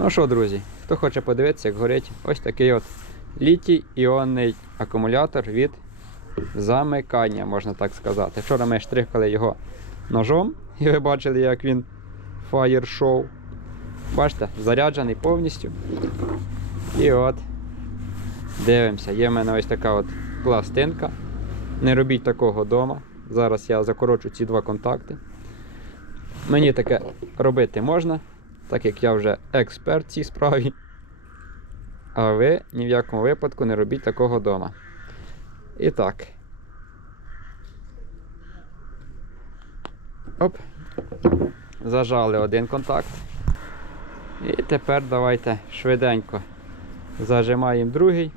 Ну що, друзі, хто хоче подивитися, як горить ось такий от літій іонний акумулятор від замикання, можна так сказати. Вчора ми штрихали його ножом, і ви бачили, як він фаєр шоу. Бачите, заряджений повністю. І от дивимося, є в мене ось така от пластинка. Не робіть такого вдома. Зараз я закорочу ці два контакти. Мені таке робити можна, так як я вже експерт в цій справі. А ви ні в якому випадку не робіть такого вдома. І так. Оп. Зажали один контакт. І тепер давайте швиденько зажимаємо другий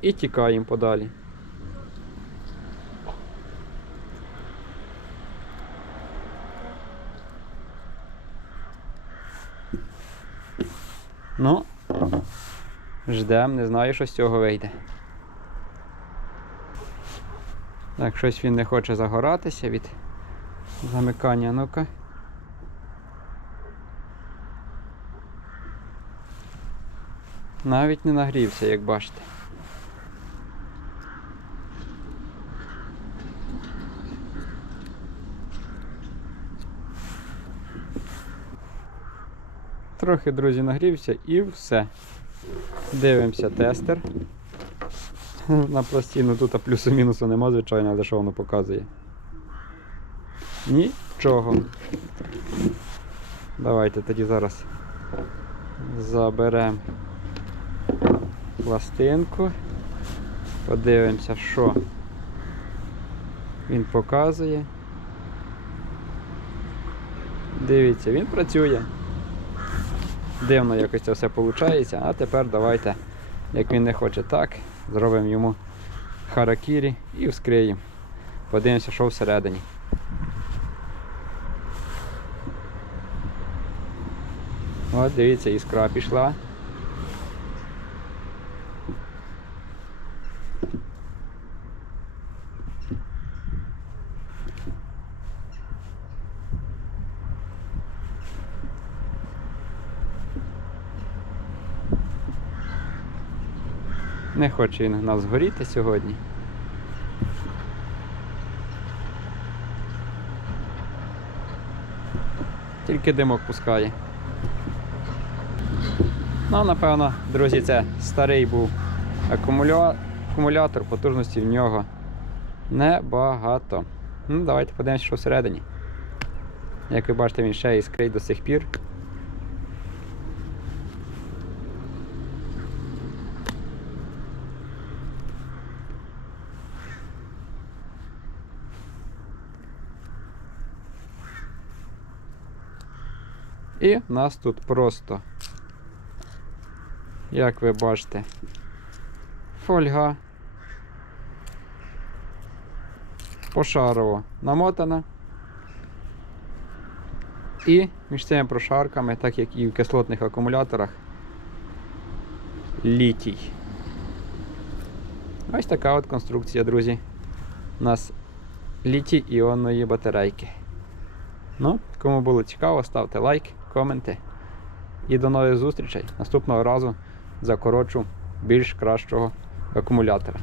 і тікаємо подалі. Ну, ждем, не знаю, що з цього вийде. Так, щось він не хоче загоратися від замикання. Ну-ка. Навіть не нагрівся, як бачите. Трохи, друзі, нагрівся і все. Дивимося тестер. На пластину тут плюсу-мінусу нема, звичайно, але що воно показує? Нічого. Давайте тоді зараз заберемо пластинку. Подивимося, що він показує. Дивіться, він працює. Дивно якось це все виходить. А тепер давайте, як він не хоче так, зробимо йому харакірі і вскриємо. Подивимося, що всередині. От, дивіться, іскра пішла. Не хоче він у нас горіти сьогодні. Тільки димок пускає. Ну, напевно, друзі, це старий був акумуля... акумулятор, потужності в нього небагато. Ну, давайте подивимося, що всередині. Як ви бачите, він ще іскрить до сих пір. І нас тут просто, як ви бачите, фольга пошарово намотана. І між цими прошарками, так як і в кислотних акумуляторах, літій. Ось така от конструкція, друзі. У нас літій іонної батарейки. Ну, кому було цікаво, ставте лайк, коменти. І до нових зустрічей. Наступного разу закорочу більш кращого акумулятора.